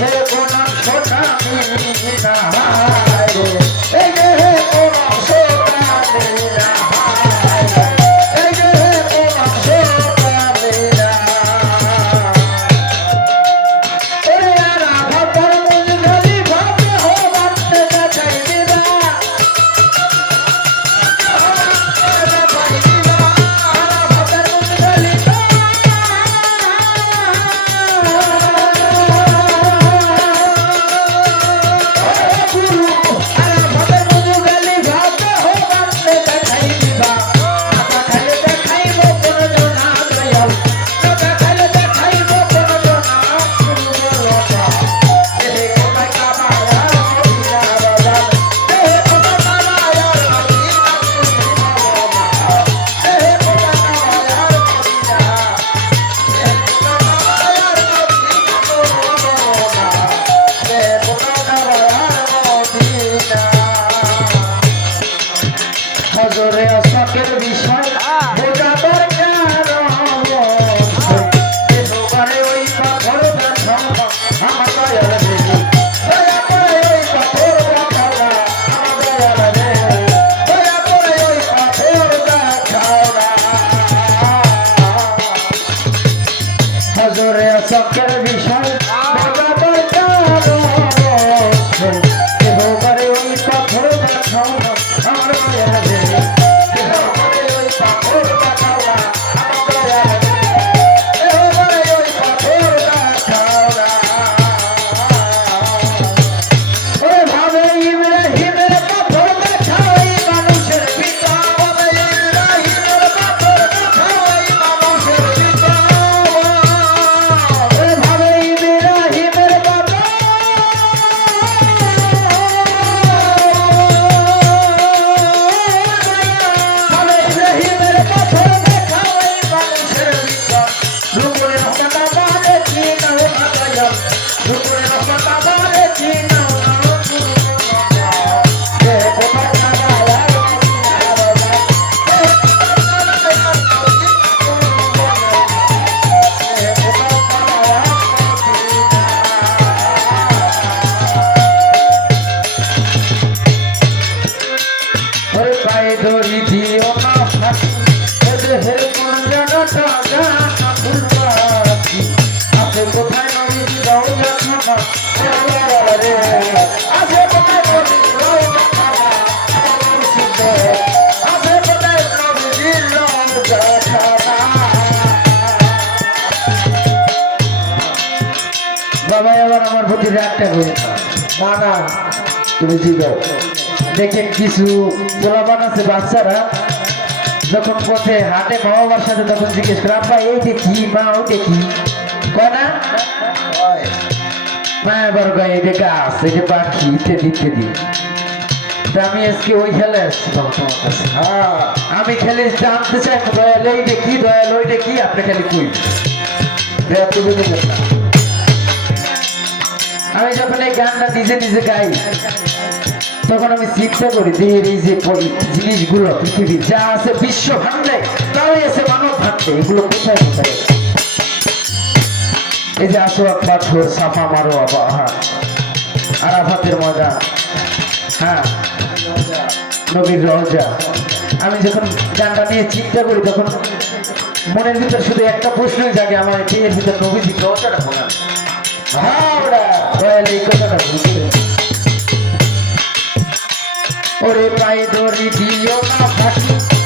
হে কোন সোনা Sorry, I'm not gonna be. বাবা আবার আমার প্রতি রাগটা করে না না তুমি জিগাও দেখেন কিছু পোলাপান আছে বাচ্চারা যখন পথে হাটে মা বাবার সাথে তখন জিজ্ঞেস করে আব্বা এইটা কি? মা ওইটা কি? কয় না? মা এবার কয় এটা গাছ এটা পাখি ইত্যাদি ইত্যাদি। আমি আজকে ওই খেলে আসছি তোমার কাছে। হ্যাঁ। আমি খেলে জানতে চাই দয়াল এইটা কি? দয়াল ওইটা কি? আপনি খালি কই দেখ তুমি আমি যখন এই গানটা নিজে নিজে গাই, তখন আমি চিন্তা করি দেহের এই যে জিনিসগুলো পৃথিবীর যা আছে বিশ্ব ভান্ডে তাই আছে মানব ভান্ডে এগুলো কোথায় কোথায় এই যে আসোয়াক পাথর সাফা মারো আবা হ্যাঁ। আরাফাতের মজা হ্যাঁ। নবীর রজা আমি যখন গানটা নিয়ে চিন্তা করি, তখন মনের ভিতর শুধু একটা প্রশ্নই জাগে, আমার দেহের ভিতর নবীজি ভোগান হ্যাঁ ওরা পায়ে ধরি দিও না ফাঁকি